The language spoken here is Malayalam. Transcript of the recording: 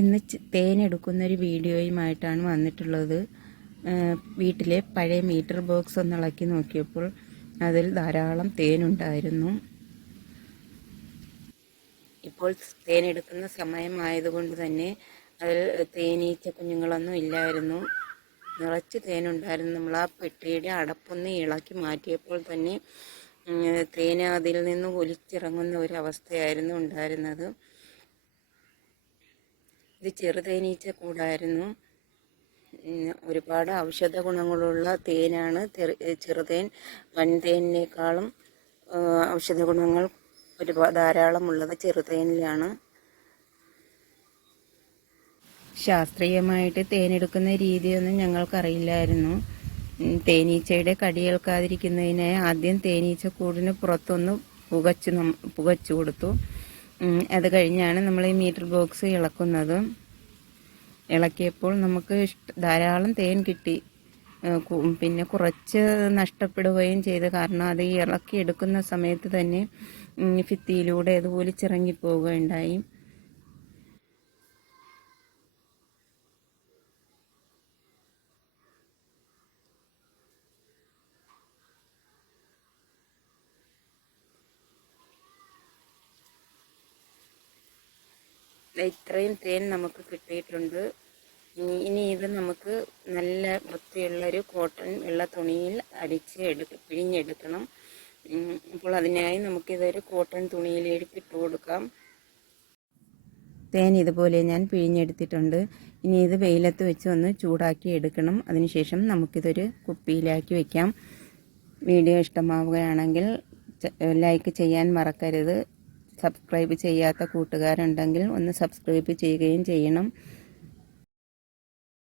ഇന്ന് തേനെടുക്കുന്നൊരു വീഡിയോയുമായിട്ടാണ് വന്നിട്ടുള്ളത്. വീട്ടിലെ പഴയ മീറ്റർ ബോക്സ് ഒന്ന് ഇളക്കി നോക്കിയപ്പോൾ അതിൽ ധാരാളം തേനുണ്ടായിരുന്നു. ഇപ്പോൾ തേനെടുക്കുന്ന സമയമായതുകൊണ്ട് തന്നെ അതിൽ തേനീച്ച കുഞ്ഞുങ്ങളൊന്നും ഇല്ലായിരുന്നു. നിറച്ച് തേനുണ്ടായിരുന്നു. നമ്മൾ ആ പെട്ടിയുടെ അടപ്പൊന്ന് ഇളക്കി മാറ്റിയപ്പോൾ തന്നെ തേന് അതിൽ നിന്ന് ഒലിച്ചിറങ്ങുന്ന ഒരവസ്ഥയായിരുന്നു ഉണ്ടായിരുന്നത്. ഇത് ചെറുതേനീച്ച കൂടായിരുന്നു. ഒരുപാട് ഔഷധ ഗുണങ്ങളുള്ള തേനാണ് ചെറുതേൻ. വൻതേനിനേക്കാളും ഔഷധ ഗുണങ്ങൾ ധാരാളമുള്ളത് ചെറുതേനിലാണ്. ശാസ്ത്രീയമായിട്ട് തേനെടുക്കുന്ന രീതിയൊന്നും ഞങ്ങൾക്കറിയില്ലായിരുന്നു. തേനീച്ചയുടെ കടിയേൽക്കാതിരിക്കുന്നതിനായി ആദ്യം തേനീച്ച കൂടിന് പുറത്തൊന്ന് പുകച്ചു കൊടുത്തു. അത് കഴിഞ്ഞാണ് നമ്മൾ ഈ മീറ്റർ ബോക്സ് ഇളക്കുന്നത്. ഇളക്കിയപ്പോൾ നമുക്ക് ധാരാളം തേൻ കിട്ടി. പിന്നെ കുറച്ച് നഷ്ടപ്പെടുകയും ചെയ്തു. കാരണം അത് ഇളക്കി എടുക്കുന്ന സമയത്ത് തന്നെ ഭിത്തിയിലൂടെ അത് ഒലിച്ചിറങ്ങിപ്പോവുകയുണ്ടായി. ഇത്രയും തേൻ നമുക്ക് കിട്ടിയിട്ടുണ്ട്. ഇനി ഇത് നമുക്ക് നല്ല വൃത്തിയുള്ളൊരു കോട്ടൺ വെള്ള തുണിയിൽ പിഴിഞ്ഞെടുക്കണം. അപ്പോൾ അതിനായി നമുക്കിതൊരു കോട്ടൺ തുണിയിലേക്ക് ഇട്ട് കൊടുക്കാം. തേൻ ഇതുപോലെ ഞാൻ പിഴിഞ്ഞെടുത്തിട്ടുണ്ട്. ഇനി ഇത് വെയിലത്ത് വെച്ച് ഒന്ന് ചൂടാക്കി എടുക്കണം. അതിനുശേഷം നമുക്കിതൊരു കുപ്പിയിലാക്കി വയ്ക്കാം. വീഡിയോ ഇഷ്ടമാവുകയാണെങ്കിൽ ലൈക്ക് ചെയ്യാൻ മറക്കരുത്. സബ്സ്ക്രൈബ് ചെയ്യാത്ത കൂട്ടുകാരുണ്ടെങ്കിൽ ഒന്ന് സബ്സ്ക്രൈബ് ചെയ്യുകയും ചെയ്യണം.